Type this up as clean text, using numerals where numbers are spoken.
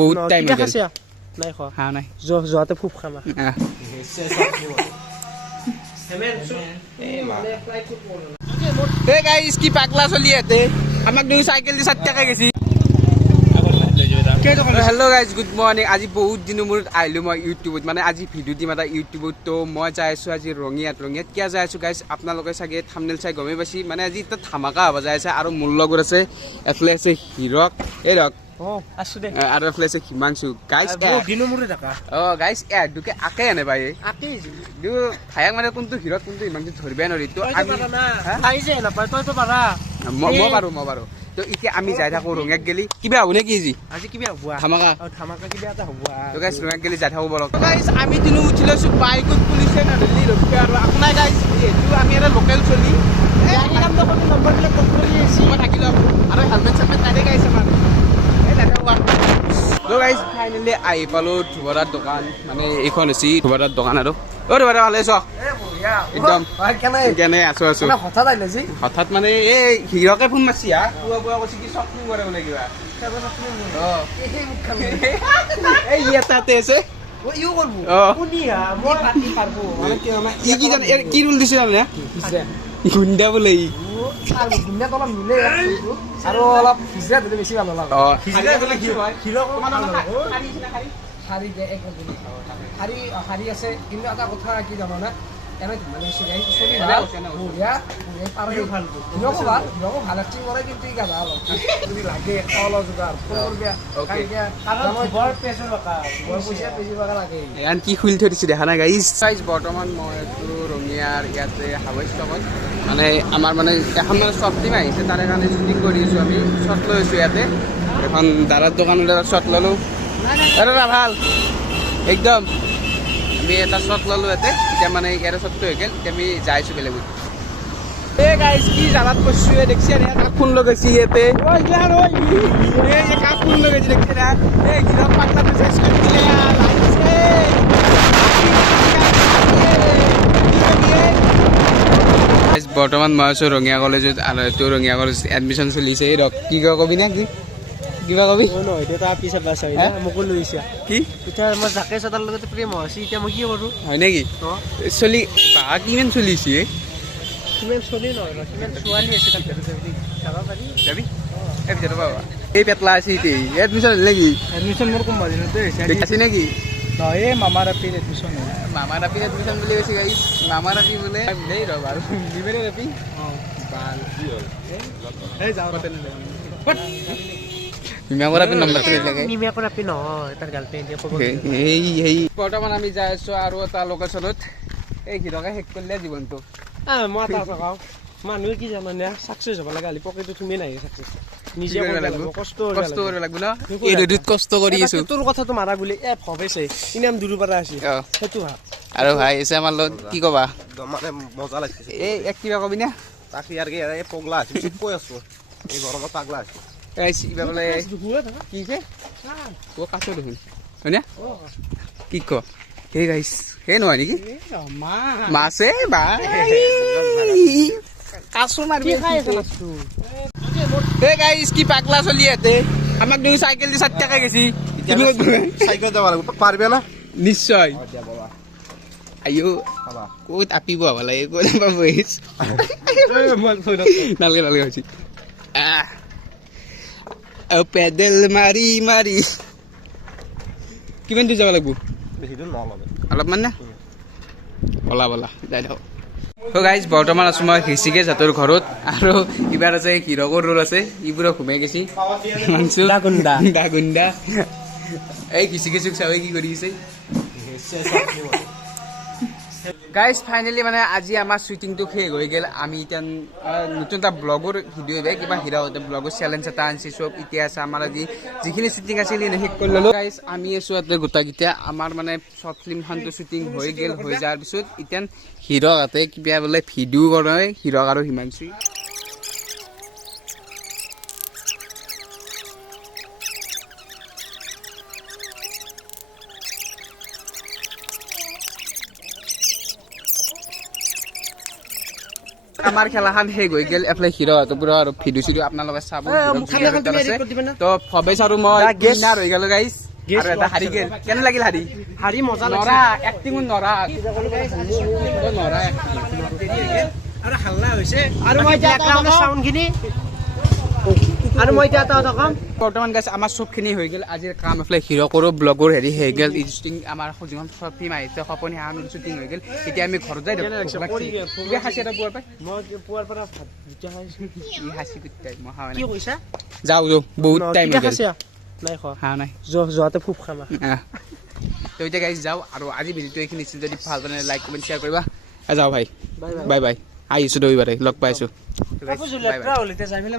বহুত টাইম হৈ গ'ল নাই খোৱা হা নাই যোৱাতে খুব খানা গাইজ কি পাগলা চলি ইয়াতে আমাক দুই চাইকেল দি 7 টাকা গেছি হেল্ল' গাইজ গুড মৰ্ণিং আজি বহুত দিনৰ মূৰত আহিলোঁ মই ইউটিউবত মানে আজি ভিডিঅ' দিম এটা ইউটিউবত তো মই যাই আছোঁ আজি ৰঙিয়াত কিয় যাই আছোঁ গাইজ আপোনালোকে চাগে থাম্বনেইল চাই গমেই পাইছে মানে আজি এটা ধামাকা হ'ব যাই আছে আৰু মোৰ লগত আছে এফালে আছে হিৰক এই ৰক আৰু এফালে আছে হিমাংশু গাইজ গাইজ দুকে আকে এনে পাই ভায়াক মানে কোনটো হিৰক কোনটো হিমাংশু ধৰিবই নোৱাৰি তো মই পাৰো তো এতিয়া আমি যাই থাকো ৰঙিয়াক গেলি কিবা হ'ব নে কি আজি কিবা হ'ব ধামাকা কিবা এটা হ'ব তো গাইজ ৰঙিয়াক গেলি যাই থাকো বলক গাইজ আমি দিনো উঠি লৈছোঁ বাইকত পুলিচে নধৰিলি ৰখি আৰু আপোনাৰ গাইজ যিহেতু আমি এটা লোকেল চলি নম্বৰবিলাক মই থাকিলোঁ আৰু হেলমেট চেলমেট ডাইৰেক্ট আহিছে মানে তো গাইজ ফাইনেলি আহি পালোঁ ধুবৰাৰ দোকান মানে এইখন হৈছে ধুবৰাৰ দোকান আৰু ধুবৰা ভালে আছ একদম কেনে আছো হঠাৎ মানে এই হিৰকে ফোন মাৰছি পুৱা কৈছে কি শ্বপিং কৰে বোলে কিবা এই ইয়াতে আছে কি ৰোল দিছে গুণ্ডা বোলে আৰু অলপ ভিজা দিলে বেছি ভাল লাগে শাৰী আছে কিন্তু এটা কথা কি জানো না এনে মানে ভাল এক্টিং কৰে কিন্তু লাগে কি খুলি থৈ দিছে দেখা নাই গাইজ বৰ্তমান মই ৰঙিয়াৰ ইয়াতে হাৱাই ষ্টকত মানে আমাৰ মানে এখন মানে শ্বৰ্ট ফিল্ম আহিছে তাৰে কাৰণে শ্বুটিং কৰি আছোঁ আমি শ্বৰ্ট লৈ আছোঁ ইয়াতে এখন দাদাৰ দোকানত এটা শ্বৰ্ট ল'লোঁ দাদা ভাল একদম আমি এটা শ্বট ল'লোঁ ইয়াতে এতিয়া মানে ইয়াৰ শ্বটটো হৈ গ'ল এতিয়া আমি যাই আছোঁ বেলেগত এই গাইজ কি জাগাত কৈছোঁ দেখছি কাক ফোন লগাইছি ইয়াতে কাক ফোন লগাইছি দেখছি এই হিৰক পাগলা বৰ্তমান মই আছোঁ ৰঙিয়া কলেজত আৰু এইটো ৰঙিয়া কলেজত এডমিশ্যন চলিছে এই ৰক কি কবি নে কি কিবা কবি মোকো লৈছে কি এতিয়া মই জাকে চাদাৰ লগতে প্ৰেম হৈছে এতিয়া মই কি কৰোঁ হয় নেকি চলি বা কিমান চলিছে কিমান চলি নহয় কিমান ছোৱালী আছে যাব পাৰি যাবি এই ভিতৰত পাবা এই পেটলা আছে এডমিশ্যন হ'ল নেকি এডমিশ্যন মোৰ কোম্পানীতে হৈছে আছে নেকি নহয় এই মামাৰ আপীৰ এডমিশ্যন মামাৰ আপীৰ এডমিশ্যন বুলি কৈছে গাইজ মামাৰ আপী বোলে দেই ৰ বাৰু দিবনে আপী ভাল কি হ'ল এই যাওঁ বৰ্তমান আমি যাই আছো আৰু এটা লোকেশ্যনত এই হিৰকে শেষ কৰিলে জীৱনটো মই এটা চাওঁ মানুহে কি জানানে চাকচেছ হ'ব লাগে পকেটটো তুমি নাই চাকচেছ নিজে কষ্ট কৰিব লাগিব ন এই ৰ'দত কষ্ট কৰি আছো তোৰ কথাটো মাৰা বুলি ভবেছে ইনাম দূৰৰ পৰা আছে সেইটো ভাব আৰু ভাই আছে আমাৰ লগত কি কবা মানে মজা লাগিছে এই এক কিবা কবি না তাক ইয়াৰ এই পগলা আছে কৈ আছো এই গৰমত পাগলা আছে কিবা বোলে কি কাছো দেখোন হয়নে কি ক সেই গাইছ সেই নহয় নেকি মাছে কাছো মাৰি এই গাইছ কি পাগলা চলি ইয়াতে আমাক দুই চাইকেল দি 7 টাকা গেছি চাইকেল যাব লাগিব পাৰবে না নিশ্চয় আইও ক'ত আপিব হ'ব লাগে ক'ত পাব নালগে হৈছে পেডেল মাৰি মাৰি কিমান দূৰ যাব লাগিব অলপমান না বলা যাই থাকক গাইজ বৰ্তমান আছোঁ মই ঋষিকেশ জাতৰ ঘৰত আৰু এইবাৰ আছে হিৰকৰ ৰোল আছে ইবোৰক ঘুমাই গৈছি গুণ্ডা এই ঋষিকেশক চাবই কি কৰি আছে গাইজ ফাইনেলি মানে আজি আমাৰ শ্বুটিংটো শেষ হৈ গ'ল আমি এতিয়া নতুন এটা ব্লগৰ ভিডিঅ' আহিব কিবা হিৰাহঁতে ব্লগৰ চেলেঞ্জ এটা আনিছে চব এতিয়া আছে আমাৰ আজি যিখিনি শ্বুটিং আছিল শেষ কৰি ল'লোঁ গাইজ আমি আছোঁ ইয়াতে গোটেইকেইটা আমাৰ মানে শ্বৰ্ট ফিল্মখনটো শ্বুটিং হৈ গ'ল হৈ যোৱাৰ পিছত এতিয়া হিৰহঁতে কিবা বোলে ভিডিঅ' কৰে হিৰক আৰু হিমাংশু আমাৰ খেলাখন শেষ হৈ গ'ল এফালে হিৰহঁতৰ পুৰা আৰু ভিডিঅ' চিডিঅ' আপোনালোকে চাব তো ভৱেশ আৰু মই উইনাৰ হৈ গ'লো গাইজ আৰু এটা হাৰি গেল কেনে লাগিল হাৰি হাৰি মজা নৰা এক্টিং নৰা নৰা আৰু হাল্লা হৈছে আৰু মই এতিয়া চাউণ্ডখিনি আৰু মই এতিয়া এটা কম বৰ্তমান গাইছ আমাৰ চবখিনি হৈ গ'ল আজিৰ কাম এফালে হিৰ' কৰোঁ ব্লগৰ হেৰি হৈ গ'ল ইডিটিং আমাৰ যিমান ফিল্ম আহিছে সপনি হানৰ শ্বুটিং হৈ গ'ল এতিয়া আমি ঘৰত যাই হাঁচি এটা পোৱাৰ পাই মই পুৱাৰ পৰা ভাত দুটা খাইছো ই হাঁচি কুটাই মই খাৱা কি নাই কৈছা যাওঁ বহুত টাইম হৈ গ'ল নাই খোৱা খাৱা নাই যোৱাতে ফুপ খামা তো এতিয়া গাইছ যাওঁ আৰু আজি ভিডিঅ'টো এইখিনি আছিল যদি ভাল পালে লাইক কমেণ্ট শ্বেয়াৰ কৰিবা যাওঁ ভাই বাই বাই আহিছোঁ ৰবিবাৰে লগ পাইছোঁ লেট্ৰা হ'ল এতিয়া যাই পেলাই